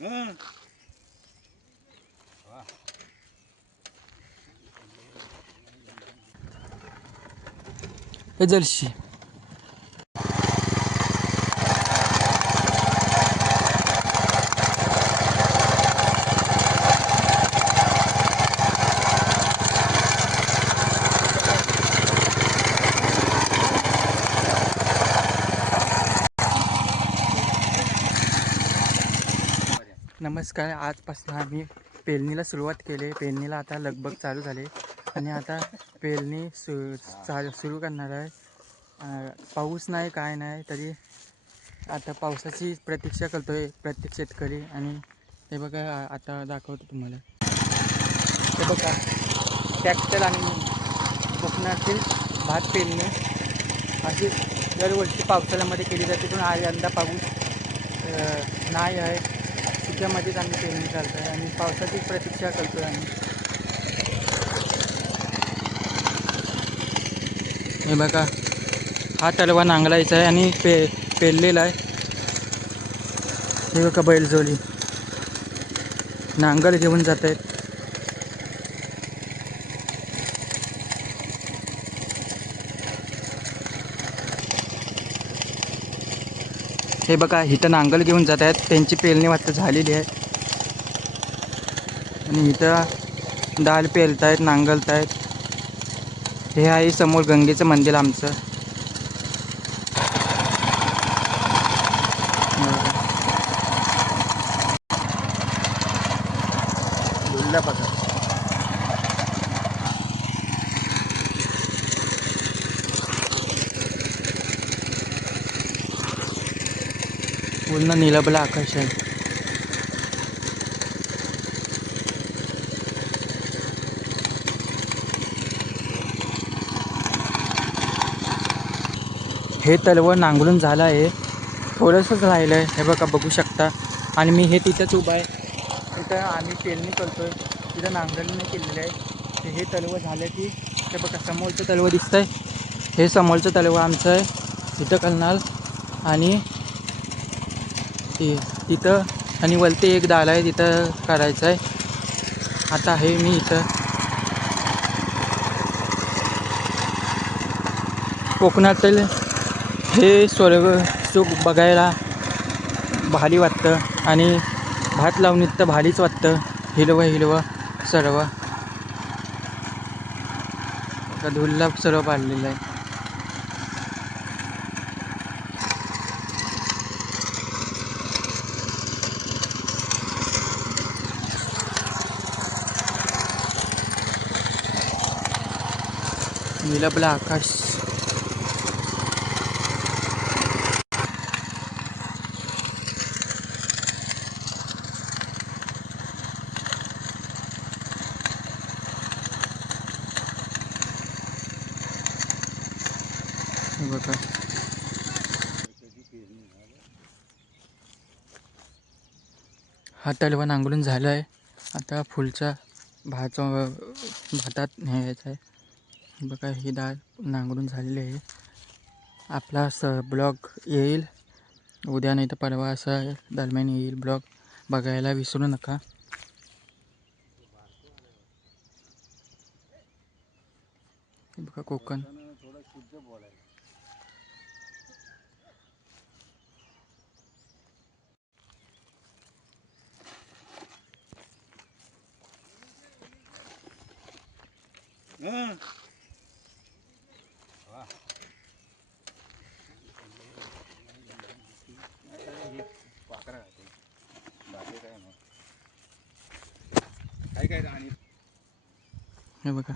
हे जर्शी नमस्कार. आजपासून आम्ही पेरणीला सुरुवात केली. पेरणीला आता लगबग चालू झाले आणि आता पेरणी सुरू करणार आहे. पाऊस नाही काय नाही तरी आता पावसाची प्रतीक्षा करतोय प्रत्येक शेतकरी. आणि हे बघा आता दाखवतो तुम्हाला. हे बघा ट्रॅक्टर आणि कोकणातील भात पेरणी अशी दरवर्षी पावसाळ्यामध्ये केली जाते, पण यंदा पाऊस नाही आहे. सुक्यामध्येच आम्ही पेरणी चालतो आहे आणि पावसाची प्रतीक्षा करतो आहे. हे बघा हा तलवा नांगरायचा आहे आणि पेरलेला आहे. हे बघा बैलजोडी नांगर घेऊन जात आहेत. हे बघा इथं नांगर घेऊन जात आहेत. त्यांची पेरणी वाटतं झालेली आहे आणि इथं डाल पेरतायत नांगरतायत. हे आहे समोर गंगेचं मंदिर आमचं. बघा पूर्ण निळाबला आकाश आहे. हे तलवं नांगरून झालं आहे, थोडंसंच राहिलं आहे. हे बघा बघू शकता. आणि मी हे तिथंच उभा आहे. तिथं आम्ही पेरणी करतो आहे. तिथं नांगरणी केलेलं आहे. हे तलवं झालं की हे बघा समोरचं तलवं दिसतं आहे. हे समोरचं तलवं आमचं आहे, तिथं करणार. आणि तिथं आणि वरती एक डाल आहे, तिथं करायचं आहे. आता हे मी इथं कोकणातील हे स्वर्ग सुख बघायला भारी वाटतं आणि भात लावणी तर भारीच वाटतं. हिरवं हिरवं सर्व धुल्ला सर्व पाडलेलं आहे. निळाबला आकाश. बघा हा तलवा नांगरून झाला आहे. आता फुलचा भातात न्यायचा आहे. बघा ही डाळ नांगरून झालेली आहे. आपला ब्लॉग येईल उद्या नाही तर परवा असं दरम्यान येईल. ब्लॉग बघायला विसरू नका. बघा कोकण. हे बघा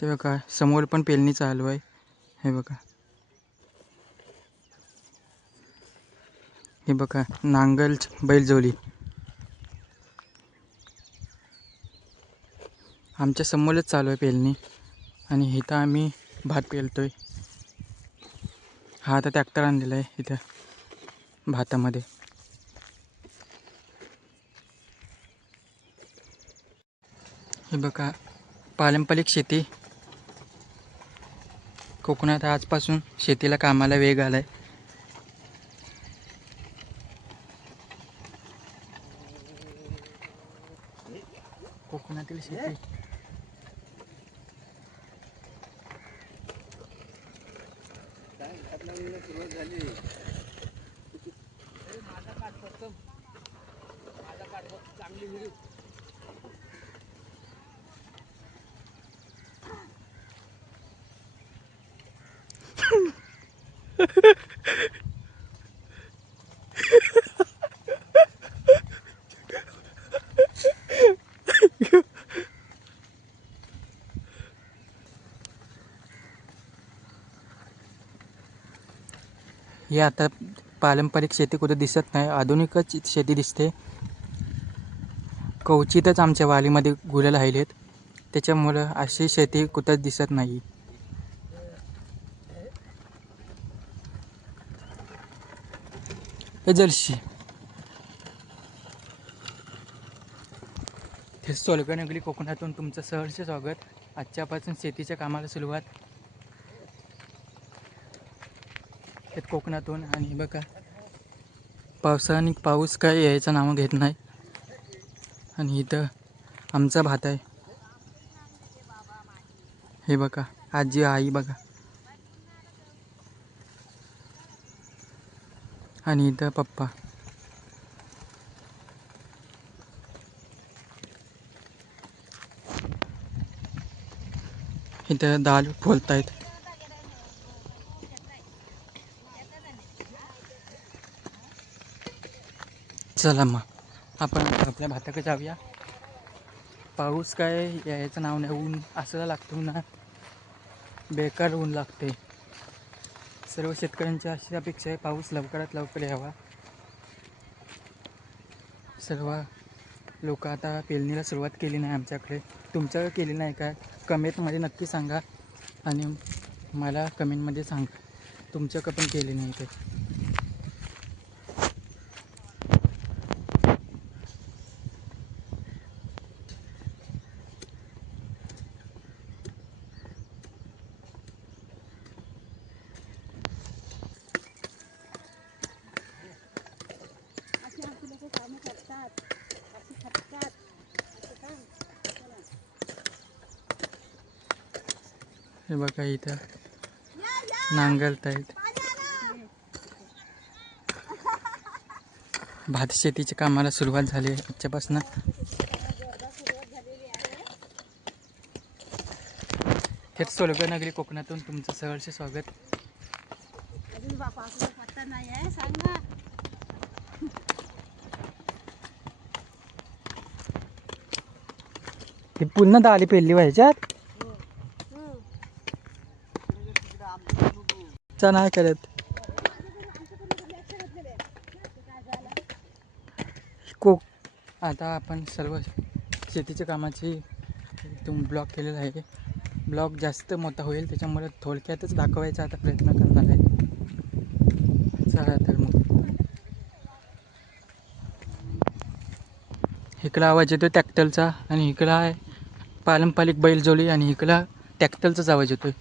ते बघा समोर पण पेरणी चालू आहे. हे बघा हे बघा नांगल बैलजोडी आमच्या समोरच चालू आहे पेरणी. आणि इथं आम्ही भात पेरतोय. हा आता ट्रॅक्टर आणलेला आहे इथं भातामध्ये. हे बघा पारंपरिक शेती. कोकणात आजपासून शेतीला कामाला वेग आलाय. कोकणातील शेती ही आता पारंपरिक शेती कुठे दिसत नाही, आधुनिकच शेती दिसते. क्वचितच आमच्या वालीमध्ये गुरं राहिलेत, त्याच्यामुळं अशी शेती कुठंच दिसत नाही. हे जर्शी हे सोलगनगरी कोकणातून तुमचं सहर्ष स्वागत. आजच्यापासून शेतीच्या कामाला सुरुवात कोकणातून. आणि बघा पावसाने पाऊस काय यायचं नाव घेत नाही. आणि इथं आमचा भात आहे, हे बघा आजी आई बघा. आणि इथं पप्पा. इथं दाल फोलतायत. चला मग आपण आपल्या भाताकडे जाऊया. पाऊस काय यायचं नाव नाही, ऊन असं लागतो ना, बेकार ऊन लागते. सर्व शेतकऱ्यांची अशी अपेक्षा आहे पाऊस लवकरात लवकर यावा. सर्व लोक आता पेरणीला सुरुवात केली नाही आमच्याकडे. तुमच्याकडे केली नाही काय? कमेंटमध्ये नक्की सांगा. आणि मला कमेंटमध्ये सांगा तुमच्याकडे पण केली नाही ते. हे बघा इथं नांगरतायत. भात शेतीच्या कामाला सुरुवात झाली आजच्यापासून. थेट सोलगनगरी कोकणातून तुमचं सहर्ष स्वागत. पुन्हा दाली पेरली व्हायच्यात नाही करत. आता आपण सर्व शेतीच्या कामाची ब्लॉग केलेला आहे. ब्लॉग जास्त मोठा होईल, त्याच्यामुळे थोडक्यातच दाखवायचा आता प्रयत्न करणार आहे. चला तर मग. इकडं आवाज येतो ट्रॅक्टरचा, आणि इकडं आहे पारंपरिक बैलजोडी, आणि इकडं ट्रॅक्टरचाच आवाज येतोय.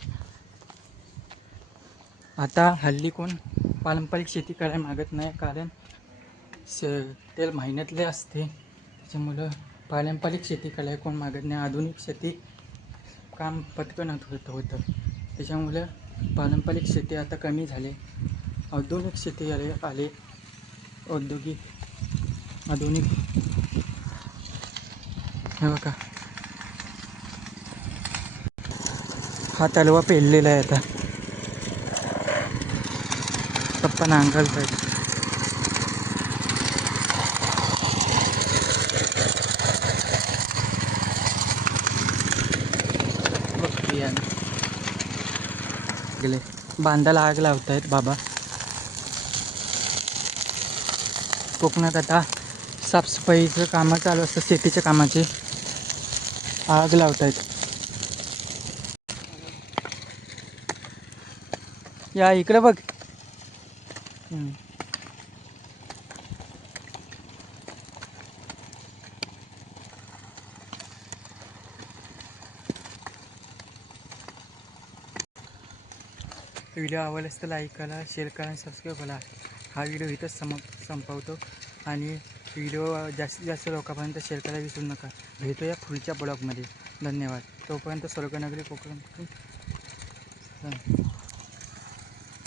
आता हल्ली कोण पारंपरिक शेती करायला मागत नाही, कारण ते महिन्यातले असते. त्याच्यामुळं पारंपरिक शेती करायला कोण मागत नाही. आधुनिक शेती काम पटकन होतं. त्याच्यामुळं पारंपरिक शेती आता कमी झाले. औद्योगिक शेती आले आधुनिक. हे बघा हा तलवा पेरलेला आहे. आता पप्पा नांगरतायत. गेले बांधाला आग लावतायत बाबा. कोकणात आता साफसफाईचं कामं चालू असतं, शेतीच्या कामाची आग लावतायत. या इकडे बघ. व्हिडिओ आवडल्यास तर लाईक करा, शेअर करा आणि सबस्क्राईब करा. हा व्हिडिओ इथंच संपवतो आणि व्हिडिओ जास्तीत जास्त लोकांपर्यंत शेअर करायला विसरू नका. भेटूया पुढच्या ब्लॉगमध्ये. धन्यवाद. तोपर्यंत स्वर्गनगरी कोकण.